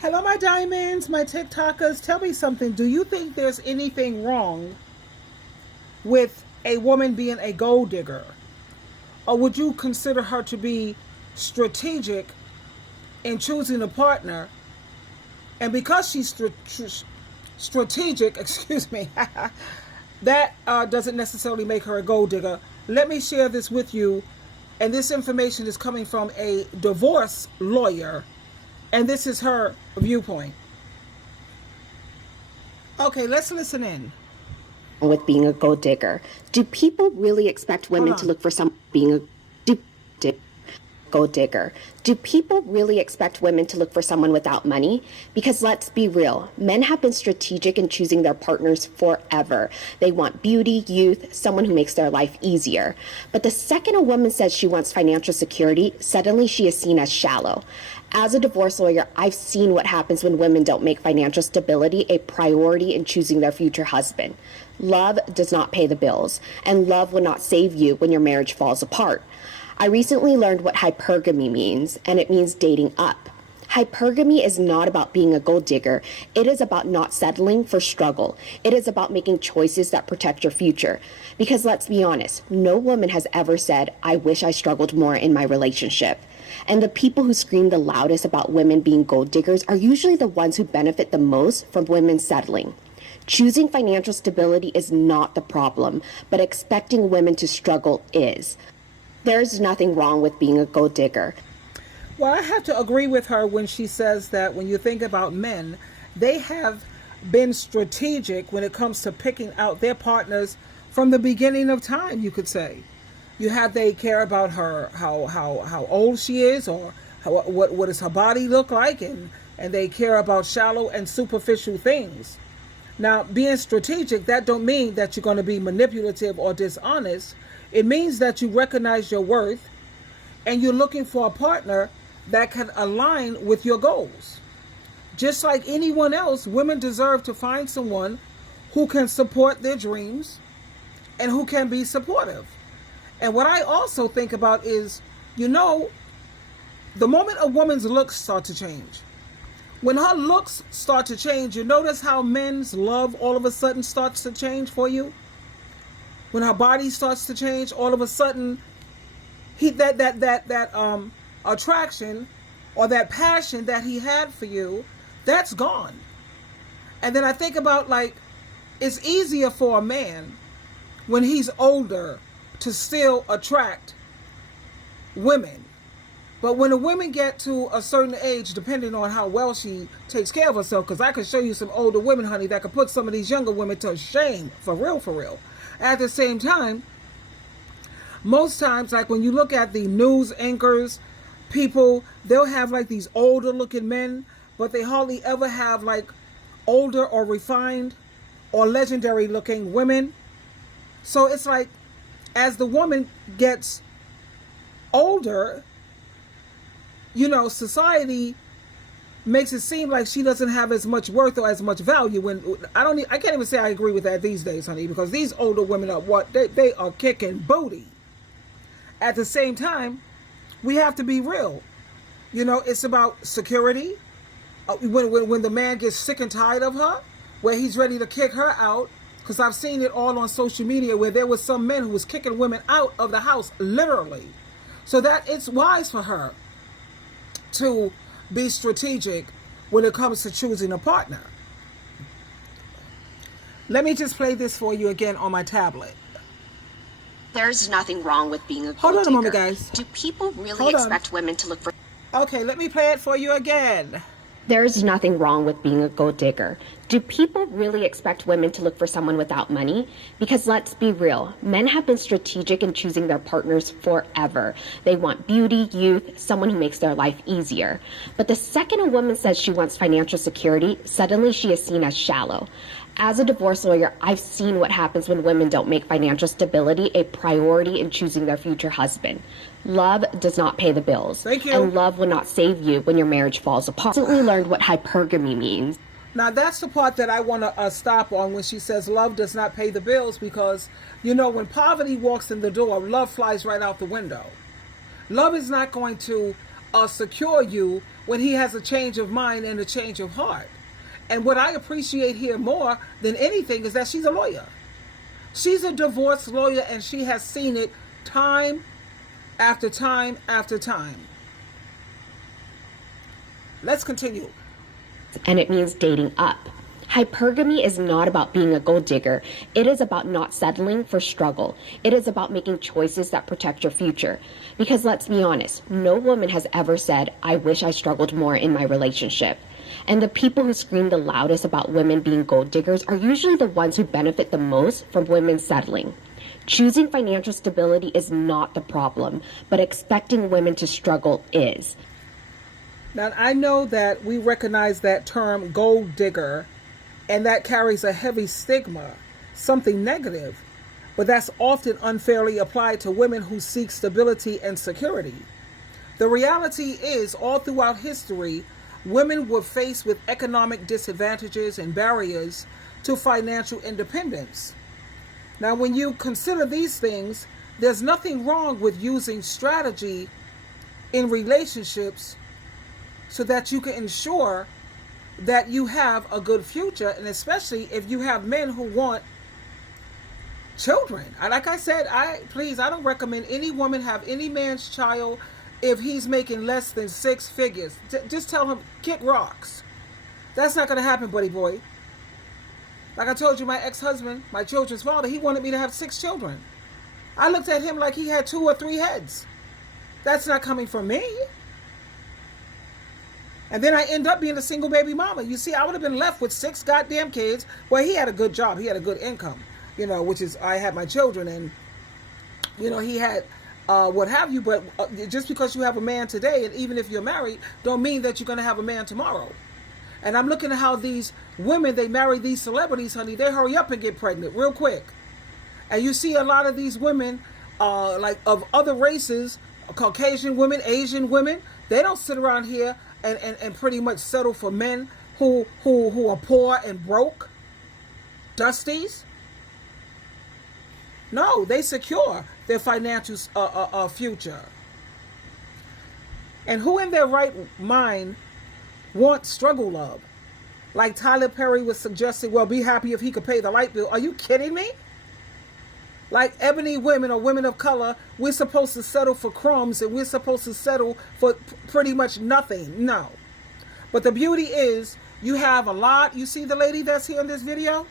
Hello, my diamonds, my TikTokers. Tell me something. Do you think there's anything wrong with a woman being a gold digger? Or would you consider her to be strategic in choosing a partner? And because she's strategic, excuse me, that doesn't necessarily make her a gold digger. Let me share this with you. And this information is coming from a divorce lawyer. And this is her viewpoint. Okay, let's listen in. With being a gold digger, do people really expect women to look for someone being a gold digger? Do people really expect women to look for someone without money? Because let's be real, men have been strategic in choosing their partners forever. They want beauty, youth, someone who makes their life easier. But the second a woman says she wants financial security, suddenly she is seen as shallow. As a divorce lawyer, I've seen what happens when women don't make financial stability a priority in choosing their future husband. Love does not pay the bills, and love will not save you when your marriage falls apart. I recently learned what hypergamy means, and it means dating up. Hypergamy is not about being a gold digger. It is about not settling for struggle. It is about making choices that protect your future. Because let's be honest, no woman has ever said, I wish I struggled more in my relationship. And the people who scream the loudest about women being gold diggers are usually the ones who benefit the most from women settling. Choosing financial stability is not the problem, but expecting women to struggle is. There's nothing wrong with being a gold digger. Well, I have to agree with her when she says that when you think about men, they have been strategic when it comes to picking out their partners from the beginning of time, you could say. They care about her, how old she is, or what does her body look like, and they care about shallow and superficial things. Now, being strategic, that don't mean that you're going to be manipulative or dishonest. It means that you recognize your worth and you're looking for a partner that can align with your goals. Just like anyone else, women deserve to find someone who can support their dreams and who can be supportive. And what I also think about is, the moment a woman's looks start to change, when her looks start to change, you notice how men's love all of a sudden starts to change for you? When her body starts to change, all of a sudden, that attraction or that passion that he had for you, that's gone. And then I think about, it's easier for a man when he's older to still attract women. But when the women get to a certain age, depending on how well she takes care of herself, because I can show you some older women, honey, that could put some of these younger women to shame, for real, for real. At the same time, most times, like when you look at the news anchors, people, they'll have these older looking men, but they hardly ever have older or refined or legendary looking women. So it's as the woman gets older, society makes it seem like she doesn't have as much worth or as much value. When I can't even say I agree with that these days, honey, because these older women are they are kicking booty. At the same time, we have to be real. It's about security. When the man gets sick and tired of her, where he's ready to kick her out, because I've seen it all on social media where there was some men who was kicking women out of the house, literally. So that it's wise for her to be strategic when it comes to choosing a partner. Let me just play this for you again on my tablet. There's nothing wrong with being a gold digger. Hold on a moment, guys. Do people really expect women to look for... Okay, let me play it for you again. There's nothing wrong with being a gold digger. Do people really expect women to look for someone without money? Because let's be real, men have been strategic in choosing their partners forever. They want beauty, youth, someone who makes their life easier. But the second a woman says she wants financial security, suddenly she is seen as shallow. As a divorce lawyer, I've seen what happens when women don't make financial stability a priority in choosing their future husband. Love does not pay the bills. Thank you. And love will not save you when your marriage falls apart. I recently learned what hypergamy means. Now, that's the part that I want to stop on when she says love does not pay the bills, because, when poverty walks in the door, love flies right out the window. Love is not going to secure you when he has a change of mind and a change of heart. And what I appreciate here more than anything is that she's a lawyer. She's a divorce lawyer, and she has seen it time after time after time. Let's continue. And it means dating up. Hypergamy is not about being a gold digger. It is about not settling for struggle. It is about making choices that protect your future. Because let's be honest, no woman has ever said, I wish I struggled more in my relationship. And the people who scream the loudest about women being gold diggers are usually the ones who benefit the most from women settling. Choosing financial stability is not the problem, but expecting women to struggle is. Now, I know that we recognize that term gold digger, and that carries a heavy stigma, something negative, but that's often unfairly applied to women who seek stability and security. The reality is, all throughout history, women were faced with economic disadvantages and barriers to financial independence. Now, when you consider these things, there's nothing wrong with using strategy in relationships so that you can ensure that you have a good future, and especially if you have men who want children. Like I said, I don't recommend any woman have any man's child if he's making less than 6 figures. Just tell him, kick rocks. That's not going to happen, buddy boy. Like I told you, my ex-husband, my children's father, he wanted me to have 6 children. I looked at him like he had 2 or 3 heads. That's not coming from me. And then I end up being a single baby mama. You see, I would have been left with 6 goddamn kids. Well, he had a good job. He had a good income, which is, I had my children, and, he had what have you. But just because you have a man today, and even if you're married, don't mean that you're going to have a man tomorrow. And I'm looking at how these women, they marry these celebrities, honey. They hurry up and get pregnant real quick. And you see a lot of these women, like of other races, Caucasian women, Asian women, they don't sit around here and pretty much settle for men who are poor and broke, dusties. No, they secure their financial future. And who in their right mind wants struggle love? Like Tyler Perry was suggesting, well, be happy if he could pay the light bill. Are you kidding me? Like ebony women or women of color, we're supposed to settle for crumbs, and we're supposed to settle for pretty much nothing. No. But the beauty is, you have a lot. You see the lady that's here in this video?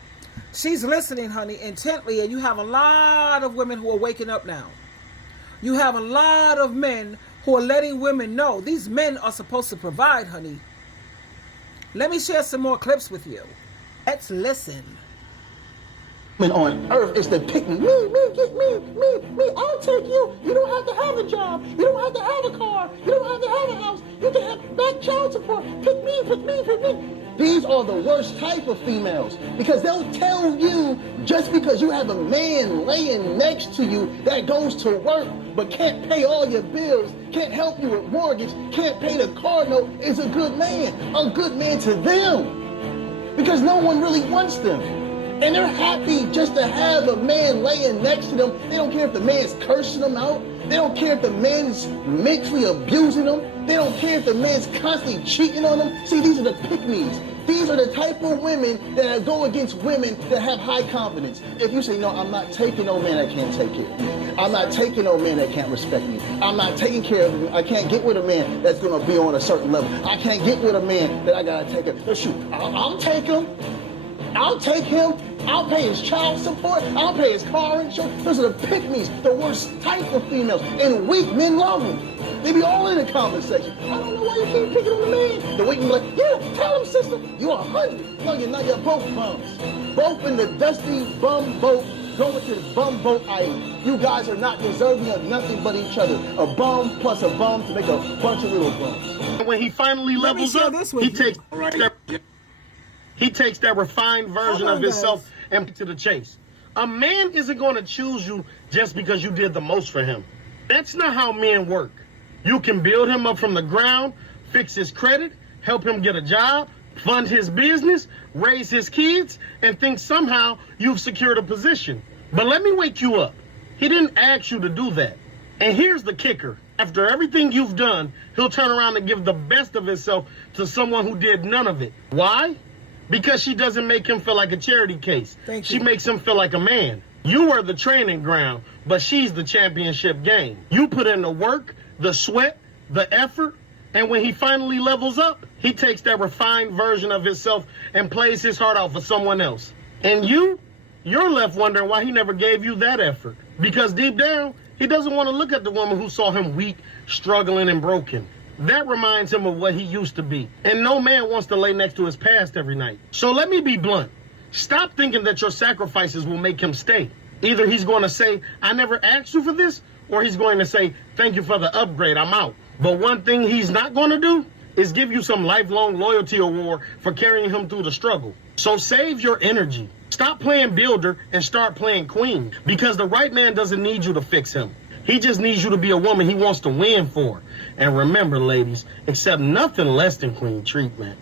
She's listening, honey, intently, and you have a lot of women who are waking up now. You have a lot of men who are letting women know these men are supposed to provide, honey. Let me share some more clips with you. Let's listen. On earth is to pick me, get me, I'll take you. You don't have to have a job. You don't have to have a car. You don't have to have a house. You can have back child support. Pick me. These are the worst type of females, because they'll tell you just because you have a man laying next to you that goes to work but can't pay all your bills, can't help you with mortgage, can't pay the car note, is a good man. A good man to them, because no one really wants them. And they're happy just to have a man laying next to them. They don't care if the man's cursing them out. They don't care if the man's mentally abusing them. They don't care if the man's constantly cheating on them. See, these are the pick-me's. These are the type of women that go against women that have high confidence. If you say, no, I'm not taking no man that can't take care of me. I'm not taking no man that can't respect me. I'm not taking care of me. I can't get with a man that's going to be on a certain level. I can't get with a man that I got to take care of. But shoot, I'll take him. I'll take him. I'll pay his child support. I'll pay his car insurance. Those are the pick-me's, the worst type of females. And weak men love them. They be all in the comment section. I don't know why you keep picking on the man. The weak men be like, yeah, tell him, sister. You're 100. No, you're not. You're both bums. Both in the dusty bum boat, going to the bum boat island. You guys are not deserving of nothing but each other. A bum plus a bum to make a bunch of little bums. When he finally levels up, he takes that refined version of himself and to the chase. A man isn't going to choose you just because you did the most for him. That's not how men work. You can build him up from the ground, fix his credit, help him get a job, fund his business, raise his kids, and think somehow you've secured a position. But let me wake you up. He didn't ask you to do that. And here's the kicker. After everything you've done, he'll turn around and give the best of himself to someone who did none of it. Why? Because she doesn't make him feel like a charity case. She makes him feel like a man. You are the training ground, but she's the championship game. You put in the work, the sweat, the effort, and when he finally levels up, he takes that refined version of himself and plays his heart out for someone else. And you're left wondering why he never gave you that effort. Because deep down, he doesn't want to look at the woman who saw him weak, struggling, and broken. That reminds him of what he used to be. And no man wants to lay next to his past every night. So let me be blunt. Stop thinking that your sacrifices will make him stay. Either he's going to say, I never asked you for this, or he's going to say, thank you for the upgrade, I'm out. But one thing he's not going to do is give you some lifelong loyalty award for carrying him through the struggle. So save your energy. Stop playing builder and start playing queen, because the right man doesn't need you to fix him. He just needs you to be a woman he wants to win for. And remember, ladies, accept nothing less than queen treatment.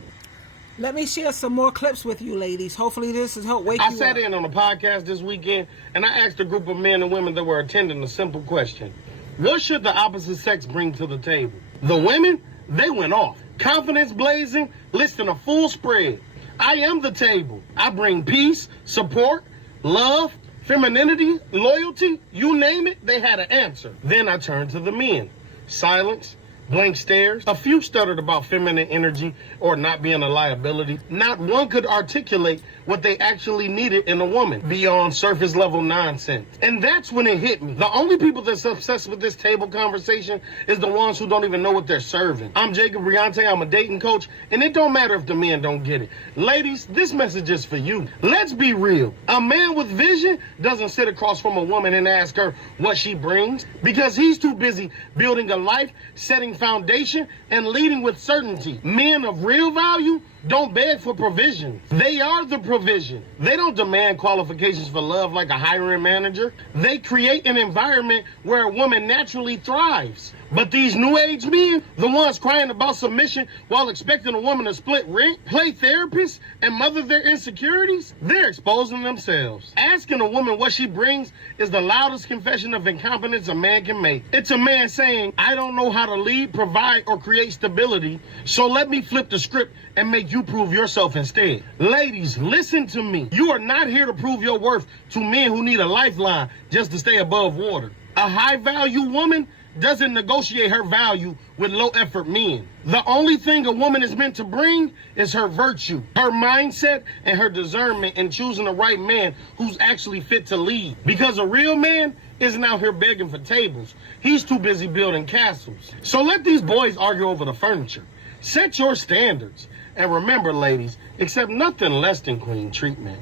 Let me share some more clips with you, ladies. Hopefully this has helped wake you up. I sat in on a podcast this weekend, and I asked a group of men and women that were attending a simple question. What should the opposite sex bring to the table? The women, they went off. Confidence blazing, listing a full spread. I am the table. I bring peace, support, love, femininity, loyalty, you name it, they had an answer. Then I turned to the men. Silence, blank stares. A few stuttered about feminine energy or not being a liability. Not one could articulate what they actually needed in a woman beyond surface level nonsense. And that's when it hit me. The only people that's obsessed with this table conversation is the ones who don't even know what they're serving. I'm Jacob Briante, I'm a dating coach, and it don't matter if the men don't get it. Ladies, this message is for you. Let's be real. A man with vision doesn't sit across from a woman and ask her what she brings, because he's too busy building a life, setting foundation, and leading with certainty. Men of real value don't beg for provision. They are the provision. They don't demand qualifications for love like a hiring manager. They create an environment where a woman naturally thrives. But these new age men, the ones crying about submission while expecting a woman to split rent, play therapists, and mother their insecurities, they're exposing themselves. Asking a woman what she brings is the loudest confession of incompetence a man can make. It's a man saying, I don't know how to lead, provide, or create stability, so let me flip the script and make you prove yourself instead. Ladies, listen to me. You are not here to prove your worth to men who need a lifeline just to stay above water. A high value woman doesn't negotiate her value with low effort men. The only thing a woman is meant to bring is her virtue, her mindset, and her discernment in choosing the right man who's actually fit to lead. Because a real man isn't out here begging for tables. He's too busy building castles. So let these boys argue over the furniture. Set your standards. And remember, ladies, accept nothing less than queen treatment.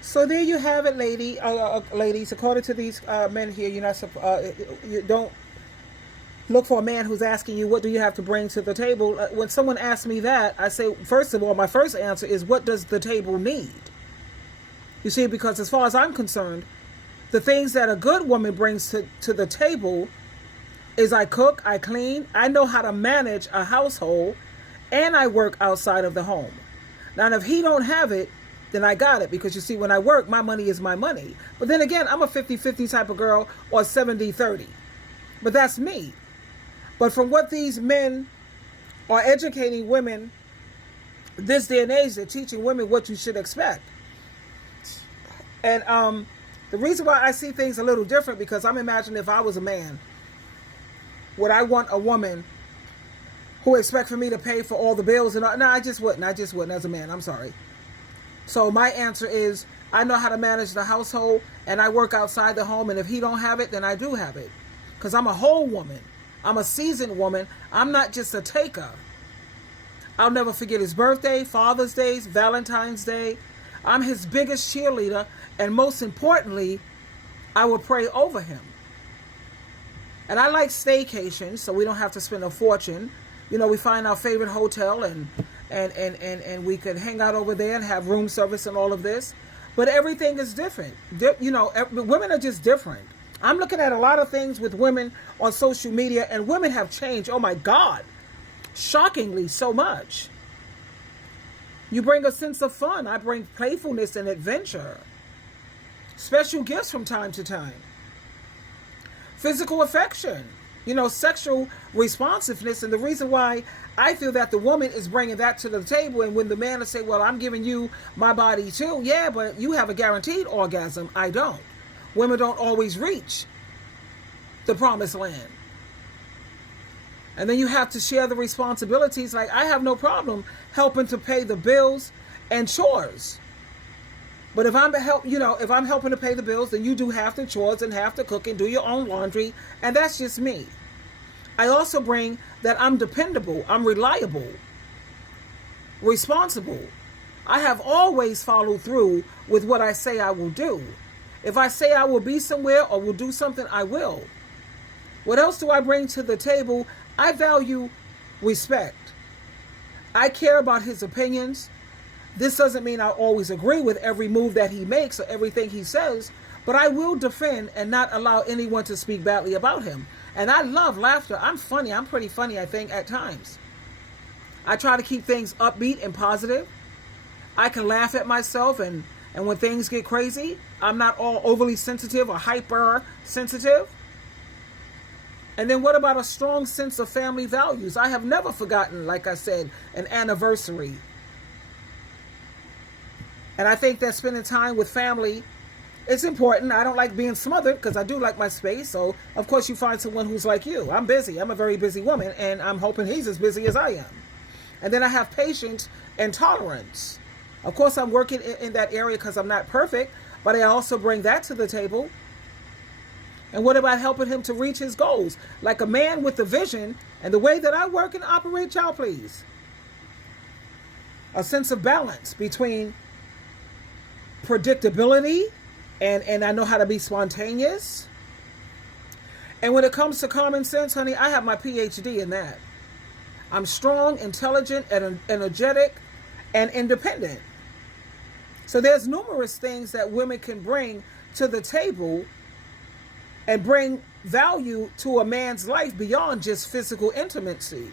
So there you have it, ladies. According to these men here, you don't look for a man who's asking you, what do you have to bring to the table? When someone asks me that, I say, first of all, my first answer is, what does the table need? You see, because as far as I'm concerned, the things that a good woman brings to the table is I cook, I clean, I know how to manage a household, and I work outside of the home. Now, if he don't have it, then I got it, because you see, when I work, my money is my money. But then again, I'm a 50-50 type of girl, or 70-30. But that's me. But from what these men are educating women this day and age, they're teaching women what you should expect. And the reason why I see things a little different, because I'm imagining if I was a man, would I want a woman who expect for me to pay for all the bills and all? No, I just wouldn't as a man. I'm sorry. So my answer is, I know how to manage the household, and I work outside the home, and if he don't have it, then I do have it. Because I'm a whole woman. I'm a seasoned woman. I'm not just a taker. I'll never forget his birthday, Father's Day, Valentine's Day. I'm his biggest cheerleader, and most importantly, I will pray over him. And I like staycations, so we don't have to spend a fortune. You know, we find our favorite hotel and we could hang out over there and have room service and all of this. But everything is different. Women are just different. I'm looking at a lot of things with women on social media, and women have changed. Oh my God. Shockingly so much. You bring a sense of fun. I bring playfulness and adventure. Special gifts from time to time. Physical affection. Sexual responsiveness. And the reason why I feel that the woman is bringing that to the table, and when the man will say, well, I'm giving you my body too. Yeah, but you have a guaranteed orgasm. I don't. Women don't always reach the promised land. And then you have to share the responsibilities. Like, I have no problem helping to pay the bills and chores. But if I'm helping to pay the bills, then you do half the chores and half the cooking, do your own laundry, and that's just me. I also bring that I'm dependable, I'm reliable, responsible. I have always followed through with what I say I will do. If I say I will be somewhere or will do something, I will. What else do I bring to the table? I value respect. I care about his opinions. This doesn't mean I always agree with every move that he makes or everything he says, but I will defend and not allow anyone to speak badly about him. And I love laughter. I'm funny. I'm pretty funny, I think, at times. I try to keep things upbeat and positive. I can laugh at myself, and when things get crazy, I'm not all overly sensitive or hyper sensitive. And then what about a strong sense of family values? I have never forgotten, like I said, an anniversary. And I think that spending time with family is important. I don't like being smothered because I do like my space. So, of course, you find someone who's like you. I'm busy. I'm a very busy woman, and I'm hoping he's as busy as I am. And then I have patience and tolerance. Of course, I'm working in that area because I'm not perfect, but I also bring that to the table. And what about helping him to reach his goals? Like a man with a vision, and the way that I work and operate, child, please. A sense of balance between predictability and I know how to be spontaneous. And when it comes to common sense, honey, I have my PhD in that. I'm strong, intelligent, and energetic, and independent. So there's numerous things that women can bring to the table and bring value to a man's life beyond just physical intimacy.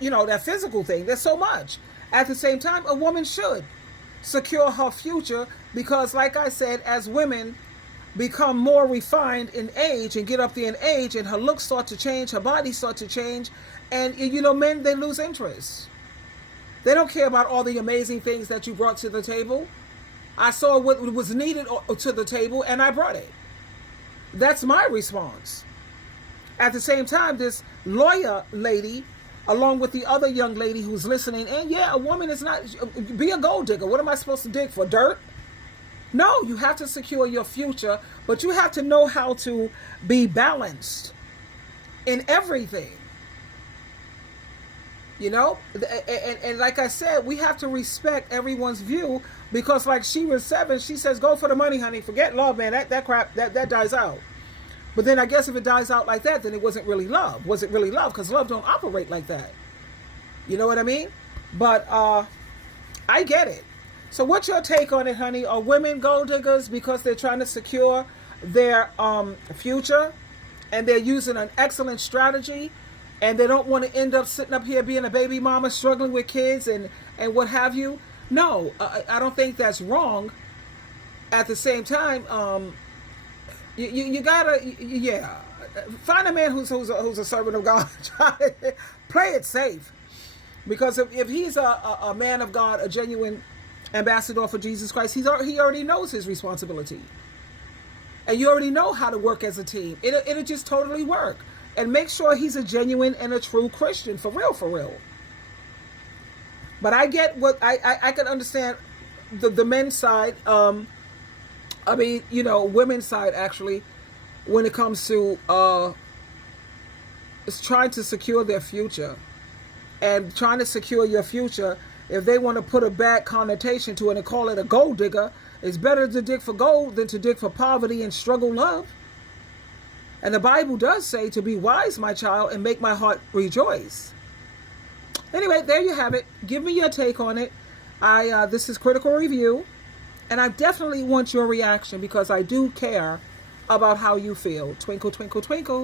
That physical thing, there's so much. At the same time, a woman should secure her future because, like I said, as women become more refined in age and get up there in age and her looks start to change, her body start to change, and men, they lose interest. They don't care about all the amazing things that you brought to the table. I saw what was needed to the table and I brought it. That's my response. At the same time, this lawyer lady, along with the other young lady who's listening, and yeah, a woman is not, be a gold digger. What am I supposed to dig for, dirt? No, you have to secure your future, but you have to know how to be balanced in everything. And like I said, we have to respect everyone's view because like she was 7, she says, go for the money, honey. Forget love, man. That crap, that dies out. But then I guess if it dies out like that, then it wasn't really love. Was it really love? Because love don't operate like that. You know what I mean? But I get it. So what's your take on it, honey? Are women gold diggers because they're trying to secure their future and they're using an excellent strategy and they don't want to end up sitting up here being a baby mama struggling with kids and what have you? No, I don't think that's wrong. At the same time, you gotta, find a man who's a servant of God. Play it safe, because if he's a man of God, a genuine ambassador for Jesus Christ, he already knows his responsibility, and you already know how to work as a team. It'll just totally work, and make sure he's a genuine and a true Christian, for real. But I get what I can understand the men's side. Women's side, actually, when it comes to is trying to secure their future. And trying to secure your future, if they want to put a bad connotation to it and call it a gold digger, it's better to dig for gold than to dig for poverty and struggle love. And the Bible does say to be wise, my child, and make my heart rejoice. Anyway, there you have it. Give me your take on it. This is Critical Review. And I definitely want your reaction because I do care about how you feel. Twinkle, twinkle, twinkle.